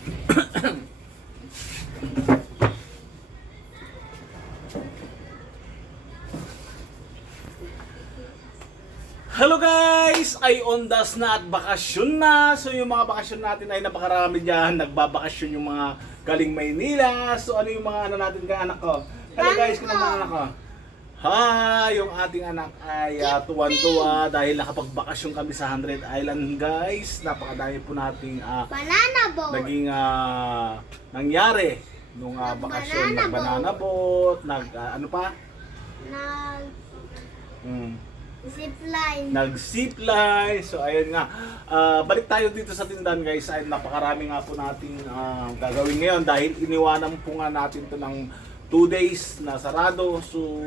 Hello guys! Ay ondas na at bakasyon na. So yung mga bakasyon natin ay napakarami dyan. Nagbabakasyon yung mga galing Maynila. So ano yung mga ano natin kay anak ko? Hello guys, kung naman anak ko. Hi! Yung ating anak ay tuwan-tuwa dahil nakapagbakasyon kami sa 100 Island guys. Napakadami po nating Banana boat. naging nangyari nung bakasyon. Nag-banana boat, ano pa? Zipline. Nag-zipline. So ayun nga. Balik tayo dito sa tindahan guys. Ay napakarami nga po nating gagawin ngayon dahil iniwanan po nga natin to ng 2 days na sarado. So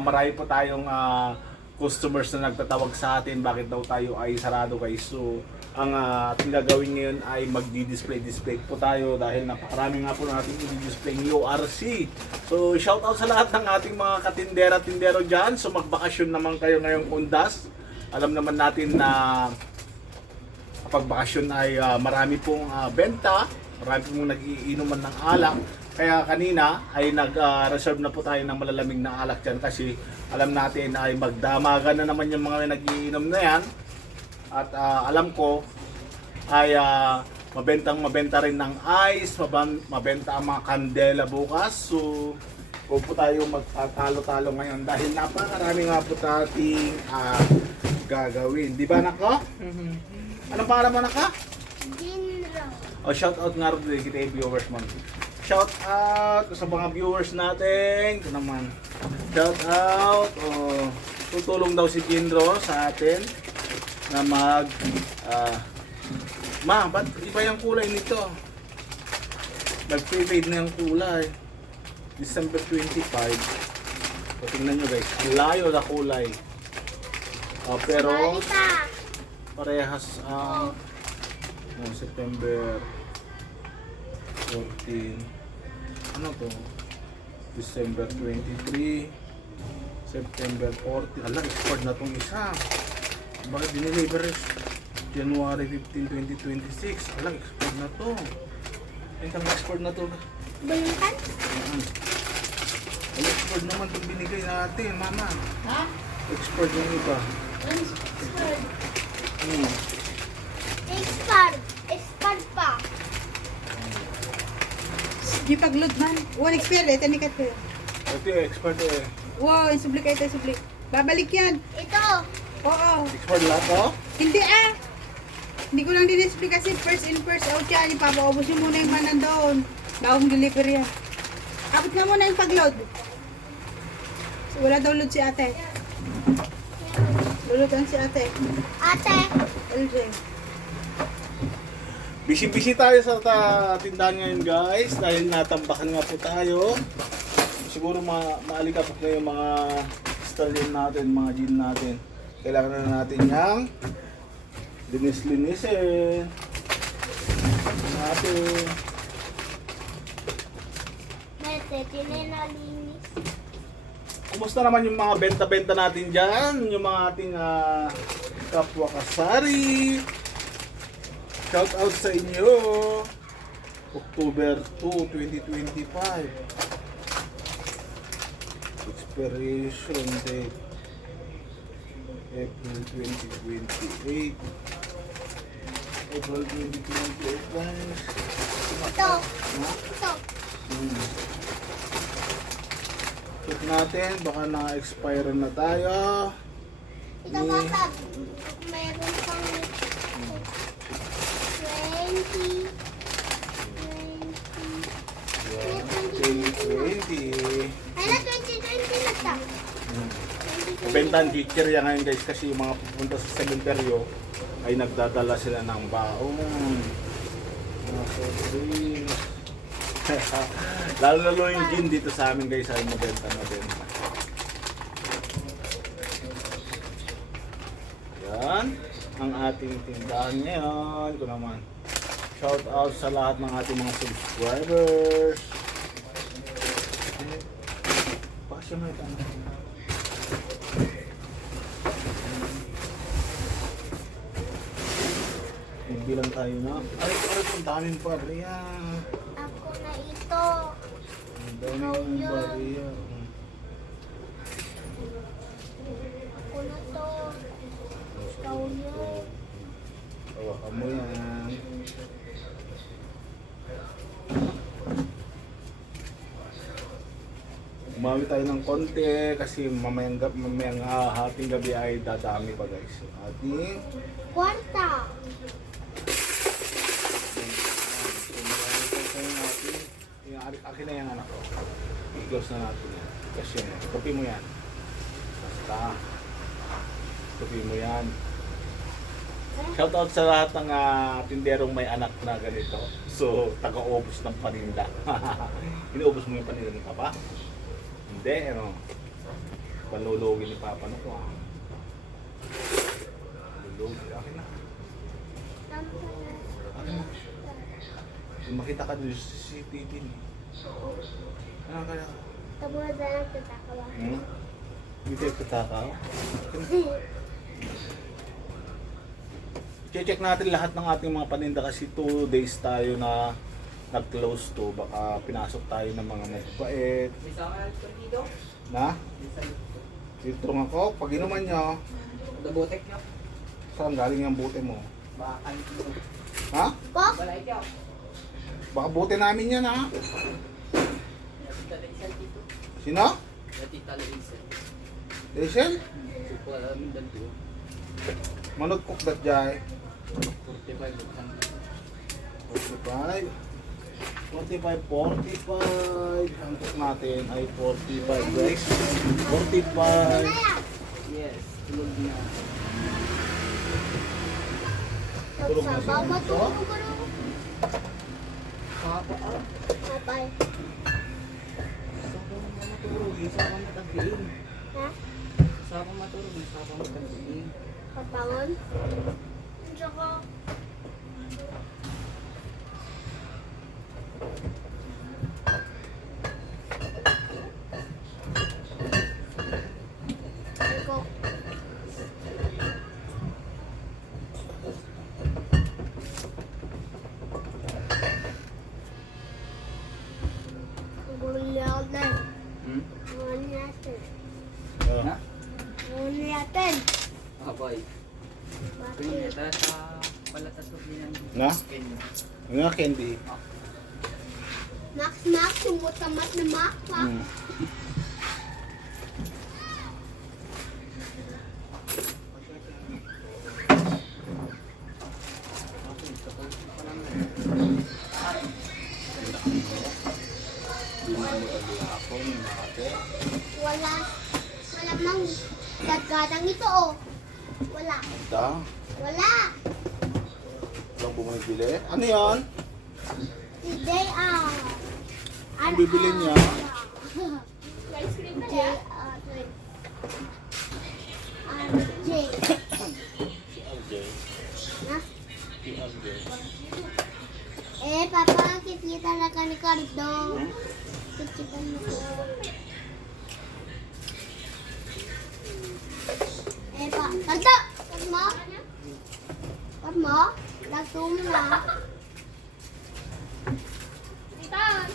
marami po tayong customers na nagtatawag sa atin bakit daw tayo ay sarado guys. So ang ating gagawin ngayon ay magdi-display po tayo dahil napakarami nga po natin i-display ng URC. So shoutout sa lahat ng ating mga katindera-tindero dyan. So magbakasyon naman kayo ngayong undas. Alam naman natin na kapag bakasyon ay marami pong benta, marami pong nag-iinuman ng alak. Kaya kanina ay nag-reserve na po tayo ng malalamig na alak dyan kasi alam natin ay magdamagan na naman yung mga nag-iinom na yan. At alam ko ay mabenta rin ng ice, mabenta ang mga kandela bukas. So huwag po tayo magtatalo-talo ngayon dahil napakarami nga po ating gagawin. Di ba nako? Anong pangalan mo nako? Dinro. O shout out nga rin kita yung viewers mo. Shout out sa mga viewers natin. Ito naman. Shout out. Tutulong daw si Jinro sa atin na ma, ba't iba yung kulay nito? Nag-fade na yung kulay. December 25. So, tingnan nyo guys, ang layo na kulay. Pero Malita. parehas ang September 14. Ano to? December 23. September 40. Ala, export na tong isa. Bakit dineliver January 15, 2026? Alang, export na to. Itang export na to. Balungkan? Export naman itong binigay natin, mama. Ha? Export yung iba. Expert pa. Di pagload man. One expert eh, tanikat ko. Ito yung export eh. Wow, insublik kayo tayo sublik. Babalik yan. Ito. Oo. Export lahat to? Hindi ah. Hindi ko lang din-explain kasi first in first out yan. Ipapaubos yung muna yung manan doon. Daong delivery yan. Abot nga muna yung pagload. So, wala daw load si ate. Lulutan si ate. Ate. LJ. Busy tayo sa tindahan ngayon guys dahil natambakan nga po tayo. Siguro maalikapot na yung mga stallion natin, mga gin natin. Kailangan na natin yung linis-linisin natin. Mete, tinenalinis. Kumusta naman yung mga benta-benta natin dyan? Yung mga ating kapwa kasari. Shout out sa inyo. October 2, 2025. Expiration date April 2028. April 2028 guys. Ito. Ha? Ito. Check natin, baka na-expire na tayo. Ito papa. Mayroon pang 20. 2020. Ay na, 2020 na siya. Bentahan teacher yan ngayon guys kasi yung mga pupunta sa cementerio ay nagdadala sila ng baon. Mga soft drinks. Lalo yung gin dito sa amin guys ay mabenta. Yan ang ating tindahan ngayon. Ito naman. Shout out sa lahat ng ating mga subscribers. Passion na ito. Bilang tayo na. Ay, ang daming bariya. Ako na ito. Ang daming bariya. Ako na to. Ikaw yun. Hawakan mo yan. Umawi tayo ng konti kasi mamayang hating gabi ay dadami pa guys. Ating Kwarta. akin na yung anak ko. I-close na natin yan. Kasi yan. Tupi mo yan. Basta. Tupi mo yan. Shoutout sa lahat ng tinderong may anak na ganito. So, taga-ubos ng paninda. Inuubos mo yung paninda ng papa? Hindi, ano. Panlulugin ni papa na ko. Panlulugin. Akin na. Akin na. Kung makita ka doon sa CCTV ni. Ano ka na? Tabuha na lang tatakawa. Hindi tayo tatakaw. Check natin lahat ng ating mga paninda kasi 2 days tayo na nag-close to. Baka pinasok tayo ng mga mabait. Na? Litrong ako. Pag inuman nyo, Dabotek nyo. saan galing yung bote mo? Baka kanito. Ha? Kok? Balay nyo. Baka bote namin yan ha? Natita na isang dito. Sino? Natita na isang. Rachel? Supo alam yung dito. Manod cook that jay. 45 buksan. 45. 45. Ang cook natin ay 45 guys. 45. Yes, tulog na. Tulog na siya. Sabaw matulog ko rin. Papa ah. Bye-bye. Saka matulog. Saka matagin. Ha? Saka matulog. Saka matagin. Kapangon? Tsaka, ikaw. Gulong natin. Gulong natin. Na? Gulong natin. Abay. Bakit? Kaya sa palatasok din ang Na? Kenya. Ano nga candy? Max, sumutamat na Max, ha? Wala. Wala mang daggadang ito, oh. Wala. Da? Wala. Walang bumibili? Ano yan? Today, Ang bibili niya? J, J. Si RJ. Na? Si RJ. Papa, kikita na ka ni Cardo. Kikita na ko. Cardo! Cardo? Lagto mo na. Titan!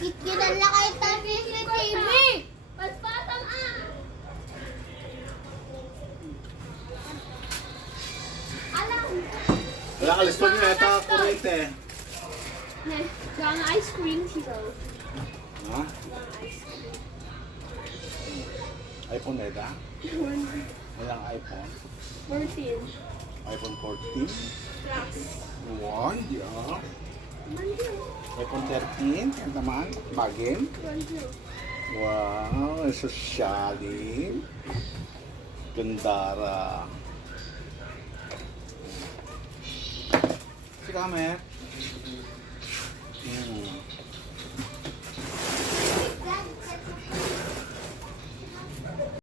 Kitkitan na kayo tayo sa TV! Paspatang Alam! Wala ka liston niya. Ito kurente. Yung ice cream hero. Ha? iPhone na ito? Walang iPhone. 14. iPhone 14. Plus. Wow, yeah. iPhone 13. Yan naman. Bagin. Wow, sosyalin. Gandara. Si Kamer.